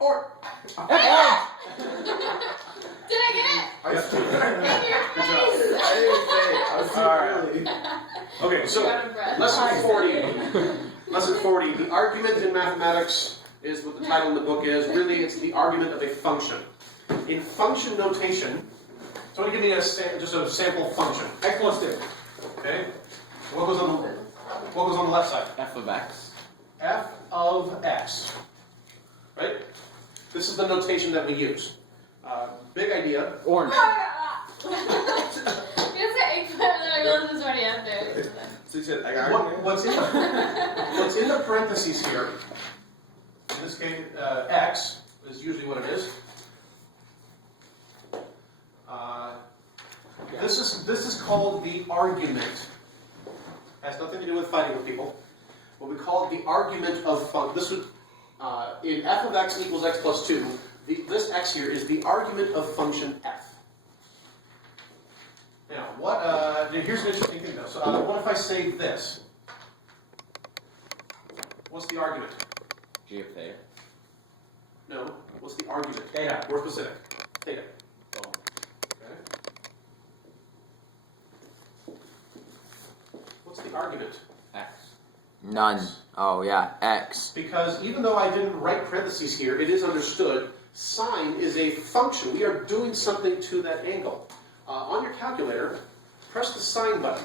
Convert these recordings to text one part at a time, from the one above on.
Or. Did I get it? I stupid. In your Good job. face! I didn't say it. I was too early. Okay, so Out of breath. lesson 40. Lesson 40. The argument in mathematics is what the title of the book is. Really, it's the argument of a function. In function notation, so I'm going to give you just a sample function. X plus 2. Okay? What goes on the left side? F of x. F of x. Right? This is the notation that we use. Big idea. Orange. You say eggplant, and then I realized it was already after. So you said, I got it. What's in the parentheses here, in this case, x is usually what it is. This is called the argument. Has nothing to do with fighting with people. What we call the argument of function. This would, in f of x equals x plus 2, this x here is the argument of function f. Now, here's an interesting thing though. So, what if I say this? What's the argument? G of theta. No. What's the argument? Theta. More specific. Theta. Oh. Okay. What's the argument? X. None. Oh yeah, x. Because even though I didn't write parentheses here, it is understood. Sine is a function. We are doing something to that angle. On your calculator, press the sine button.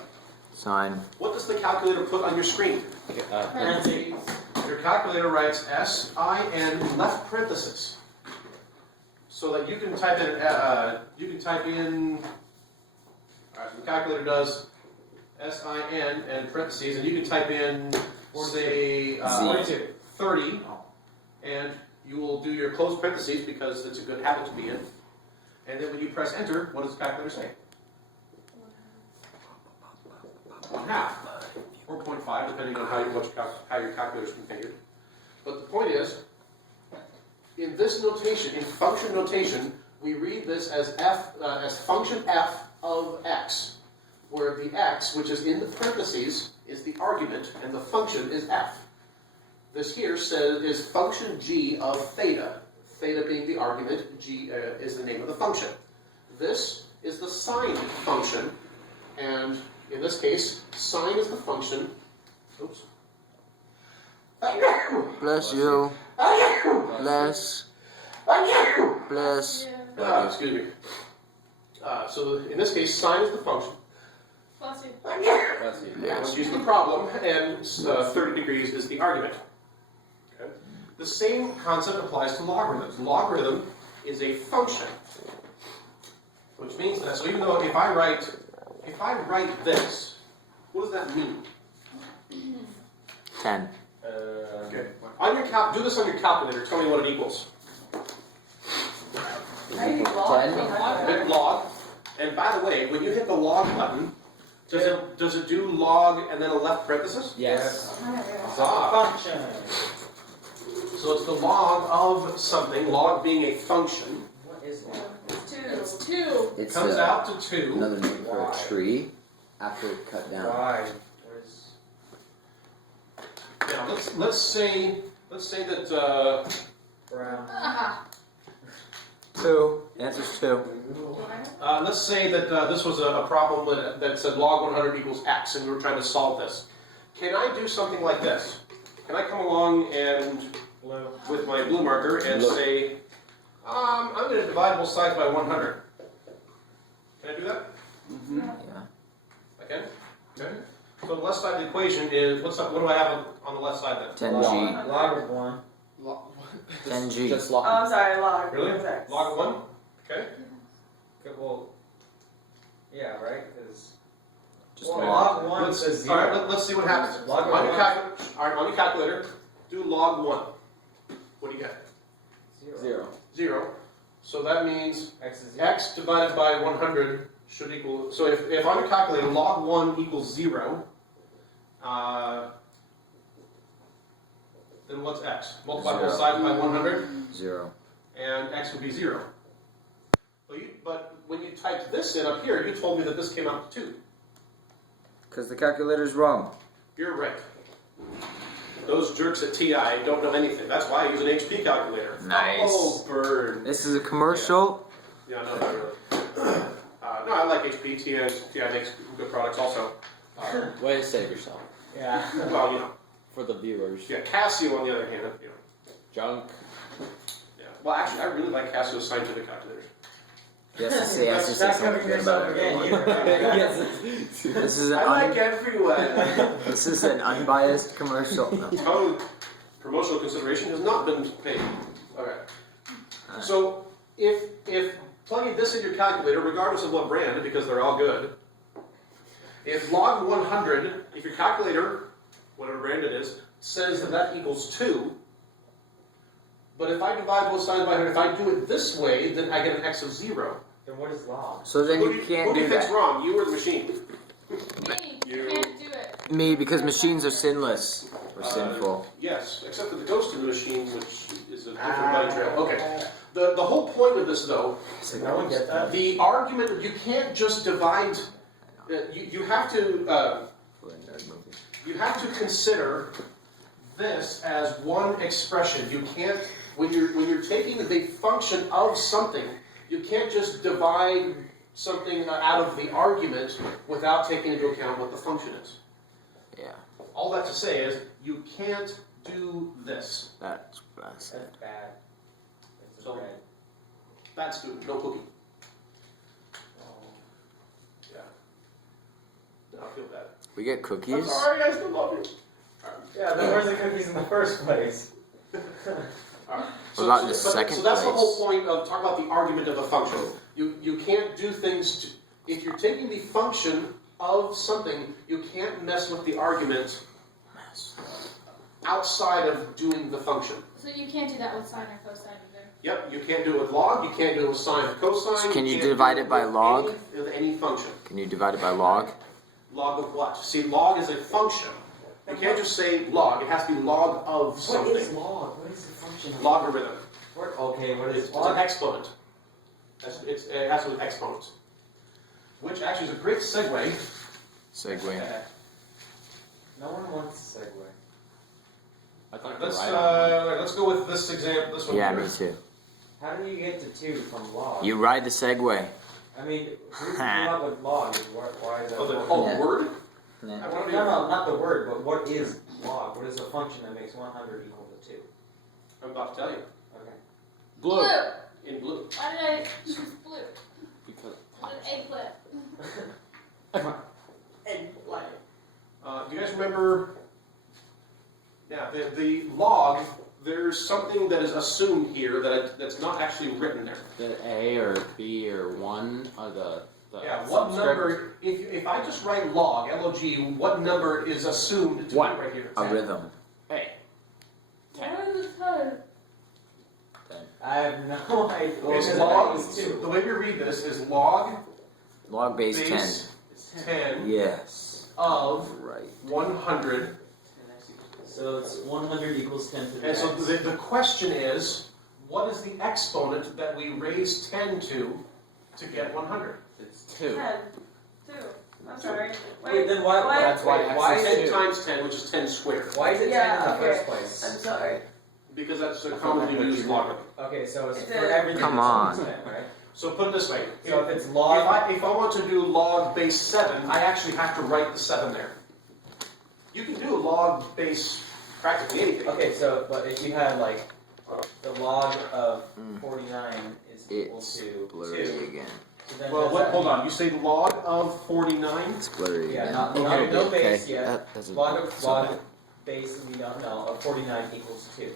Sine. What does the calculator put on your screen? Parentheses. Your calculator writes S-I-N left parenthesis. So that you can type in, alright, so the calculator does S-I-N and parentheses, and you can type in, say, 30, and you will do your close parentheses because it's a good habit to be in. And then when you press enter, what does the calculator say? 1/2. Or 0.5, depending on how your calculator is configured. But the point is, in this notation, in function notation, we read this as as function f of x, where the x, which is in the parentheses, is the argument, and the function is f. This here is function g of theta. Theta being the argument, g is the name of the function. This is the sine function, and in this case, sine is the function. Oops. Bless you. Bless. Bless. Excuse me. So in this case, sine is the function. Bless you. Let's see. Let's use the problem, and 30 degrees is the argument. Okay. The same concept applies to logarithms. Logarithm is a function, which means that. So even though if I write this, what does that mean? 10. Okay. Do this on your calculator. Tell me what it equals. Hit log. And by the way, when you hit the log button, does it do log and then a left parenthesis? Yes. Function. So it's the log of something. Log being a function. What is that? It's 2. It's Comes out to 2. another name for Why? a tree after it cut down. Why? Where's... Now let's say that Brown. Aha. 2. Answer's 2. let's say that this was a problem that said log 100 equals x, and we were trying to solve this. Can I do something like this? Can I come along and Blue. with my blue marker and Look. say, I'm going to divide both sides by 100? Can I do that? Yeah. I can. Okay. So the left side of the equation is what do I have on the left side then? 10g. Log of 1. 10g. Just Oh, log. I'm sorry, log. Really? X. Log of 1? Okay. Okay, well, yeah, right? Because Just log 1 Let's, says all 0. right, let's see what happens. Log On your, of on your calculator, do log 1. What do you get? 0. 0. So that means X is 0. x divided by 100 should equal. So if on your calculator log 1 equals 0, then what's x? Multiply both 0. sides by 100, 0. and x would be 0. But when you typed this in up here, you told me that this came out to 2. Because the calculator's wrong. You're right. Those jerks at TI don't know anything. That's why I use an HP calculator. Nice. Oh, burn. This is a commercial. Yeah, no, not really. No, I like HP. TI makes good products also. Way to save yourself. Yeah. Well, you know. For the viewers. Yeah, Casio on the other hand, you know. Junk. Yeah. Well, actually, I really like Casio's scientific calculators. Yes, to say, has to say Stop something covering good about yourself again. everyone. Yes. This is an I like everyone. this is an unbiased commercial. No. Total promotional consideration has not been paid. Okay. So if plugging this in your calculator, regardless of what brand, because they're all good, if log 100, if your calculator, whatever brand it is, says that that equals 2, but if I divide both sides by 100, if I do it this way, then I get an x of 0. Then what is log? So then Who you do can't who do do you think's that. wrong, you or the machine? Me, you can't do it. Me, because machines are sinless or sinful. Yes, except for the ghost in the machine, which is a different bunny trail. Okay. The whole point of this, though, No one gets that. the argument, you can't just divide, you have to, you have to consider this as one expression. You can't, when you're taking the function of something, you can't just divide something out of the argument without taking into account what the function is. Yeah, All that to say is, you can't do this. that's what I said. That's bad. It's So- red. Bad student, no cookie. Yeah. I feel bad. We get I'm cookies. sorry, I still love you. Yeah, then where's the cookies in the first place? Alright. What about the second so that's the place? whole point of talking about the argument of a function. You can't do things if you're taking the function of something, you can't mess with the argument outside of doing the function. So you can't do that with sine or cosine either. Yep, you can't do it with log, you can't do it with sine or cosine. So can you can't divide do it by with log? With any function. Can you divide it by log? Log of what? See, log is a function. You can't just say log, it has to be log of something. What is log? What is the function of Logarithm. Okay, what It's is an log? exponent. It has to do with exponents. Which actually is a great segue. Segway. No one wants a segue. I thought you were Let's right on. let's go with this example. This one. Yeah, here. me too. How do you get to 2 from log? You ride the Segway. I mean, who came up with log? Why is that? Oh, the log? whole Yeah. word. Yeah. I want to No, not the word, but what is log? What is a function that makes 100 equal to 2? I'm about to tell you. Okay. Blue. In blue. Why did I choose blue? Because It's an eggplant. Eggplant. Do you guys remember? Yeah, the log. There's something that is assumed here that's not actually written there. the A or B or 1 are the Yeah, what subscript. number? If I just write log, L-O-G, what number is assumed to One. be right here? A rhythm. A. Where is the time? I have no idea. It's Because log. it's 2. The way we read this is log Log base 10. base 10 Yes. of Right. 100. So it's 100 equals 10 to the And so x. the question is, what is the exponent that we raise 10 to get 100? It's 2. 2. I'm sorry. Wait, then why? That's why wait, x why is is 10 it? 2. times 10, which is 10 squared. Why is it 10 Yeah, in the okay. first place? I'm sorry. Because that's a commonly used logarithm. Okay, so it's It's for a- everything. Come that's on. 10, right? So put it this way. So if it's log, If I want to do log base 7, I actually have to write the 7 there. You can do log base practically anything. okay, so but if you had like the log of 49 is equal It's to blurry 2. again. So then Well, does what, that hold mean- on. You say log of 49? It's blurry Yeah, again. not Okay, no base Okay, yet. that doesn't Log look of so log bad. base we don't know of 49 equals 2.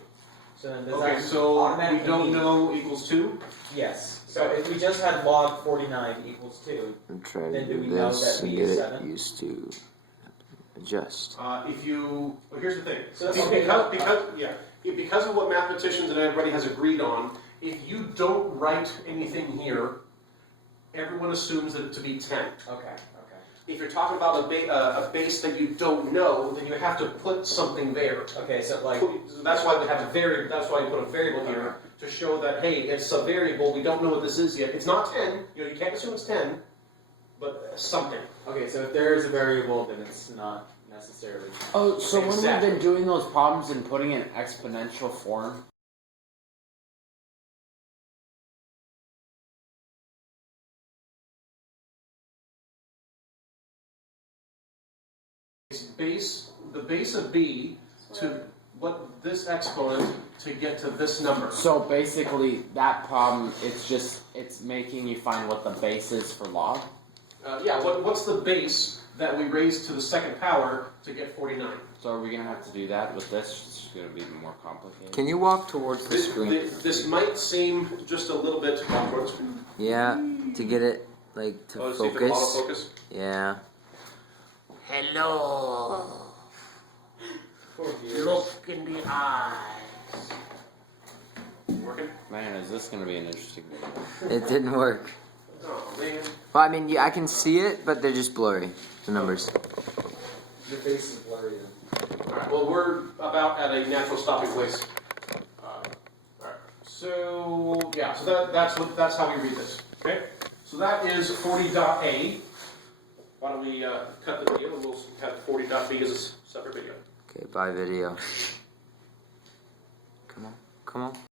So then does Okay, that so we automatically don't mean- know equals 2? Yes. So if we just had log 49 equals 2, I'm trying Then to do do we know this that and B get is it 7? used to adjust. Well, here's the thing. So See, okay, because of what mathematicians and everybody has agreed on, if you don't write anything here, everyone assumes it to be 10. okay. If you're talking about a base that you don't know, then you have to put something there. Okay, so like That's why we have a variable. That's why you put a variable here to show that hey, it's a variable. We don't know what this is yet. It's not 10. You can't assume it's 10, but something. okay, so if there is a variable, then it's not necessarily. Oh, so when Exactly. we've been doing those problems and putting in exponential form, the base of b to what this exponent to get to this number. so basically that problem, it's making you find what the base is for log. Yeah, what's the base that we raise to the second power to get 49? So are we gonna have to do that with this? It's just gonna be more complicated. Can you walk towards the screen? This might seem just a little bit awkward. Yeah, to get it like to See if it'll focus. autofocus. Yeah. Hello. Poor viewers. Look in the eyes. Working? Man, is this gonna be an interesting video? It didn't work. Oh man. Well, I mean, yeah, I can see it, but they're just blurry. The numbers. Your face is blurry then. Alright, well we're about at a natural stopping place. Alright. So yeah, so that's how we read this. Okay? So that is 40.A. Why don't we cut the video and we'll have 40.B as a separate video. Okay, bye video. Come on, come on.